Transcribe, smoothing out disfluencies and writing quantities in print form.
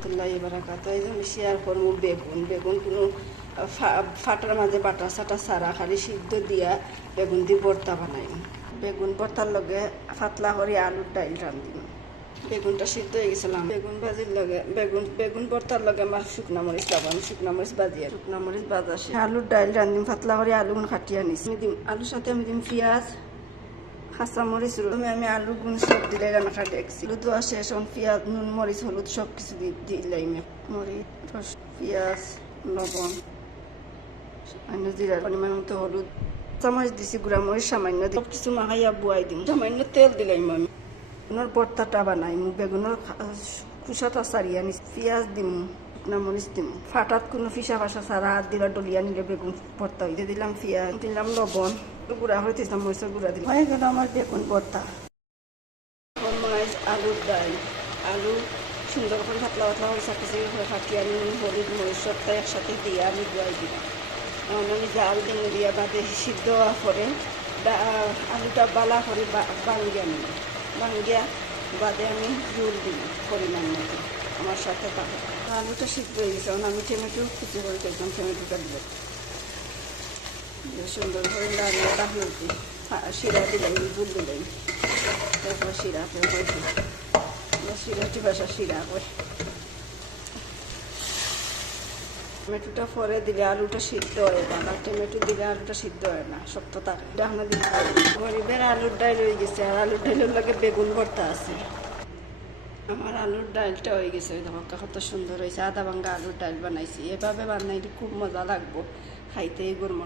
রহমতুল্লাহি বারাকাতু। এই যে আমি শেয়ার করবো বেগুন কোনো ফাটার মাঝে বাটা সাটা সারা খালি সিদ্ধ দিয়া বেগুন দিয়ে ভর্তা বানাই। বেগুন ভর্তার লগে পাতলা করে আলুর ডাইল রাঁধিম। বেগুনটা সিদ্ধ হয়ে গেছিলাম, বেগুন ভাজির লগে বেগুন ভর্তার লগে আমার শুকনা মরিচ লাগাম, শুকনা মরিচ ভাজি আর শুকনা মরিচ ভাজা আলুর ডাইল রাঁধিম। পাতলা করে আলুগুলো কাটিয়ে আনিস দিম, আলুর সাথে আমি দিম পেঁয়াজ কাঁচা মরিচ আমি আলু গুণ সব দিলে রান্নাটা দেখছি। আলু দেওয়া শেষ, পেঁয়াজ নুন মরিচ হলুদ সব কিছু দিলাই, মরিচ রস পেঁয়াজ লবণ সামান্য জিরার পরিমাণ মতো হলুদ চামচ দিছি, গুঁড়া মরিচ সামান্য সব কিছু মাখাইয়া বুয়াই দিম। সামান্য তেল দিলাম আমি বেগুনের ভর্তাটা বানাই। বেগুনের কুসাটা সারিয়া নিস, পেঁয়াজ দিম শুকনা মরিচ দিম, ফাটাত কোনো ফিসা ফাঁসা সারা হাত দিলা ডলিয়া নিলে বেগুন ভর্তা হইতে দিলাম, পেঁয়াজ দিলাম লবণ গুঁড়া হইতেছিলাম, মরিচের গুঁড়া দিলাম, হয়ে গেল আমার বেগুন ভর্তা। আলুর ডাল আলু সুন্দর করে পাতলা পাতলা করে চাকিচি করে ফাটিয়ে নুন হলুদ মরিচ সবটা একসাথে দিয়ে আমি বুয়াই দিলাম। আমি জাল দিয়ে দিয়া বাদে সিদ্ধ হওয়ার পরে আলুটা বালা করে বাঙ্গিয়া নিলাম, বাঙ্গিয়া বাদে আমি জল দিই পরিমাণ মতো আমার সাথে পাবো। আলুটা সিদ্ধ হয়ে গেছে, আমি টমেটো কুচি করে দেখলাম, টমেটোটা দিব সুন্দর করে লাড়িয়ে তাহলে শিরা দিলাম, জল দিলাম, তারপর শিরা শিরাটি বাসা শিরা করে টমেটোটা পরে দিলে আলুটা সিদ্ধ হয় না, আর টমেটো দিলে আলুটা সিদ্ধ হয় না, শক্ত থাকে। ডাকনা দিলে গরিবের আলুর ডাইল হয়ে গেছে, আর আলুর ডাইলের লাগে বেগুন ভর্তা আছে। আমার আলুর ডাইলটা হয়ে গেছে, দেখো কত সুন্দর হয়েছে। আধা ভাঙ্গা আলুর ডাইল বানাইছি, এভাবে বানাইলে খুব মজা লাগবো খাইতে। এই গরম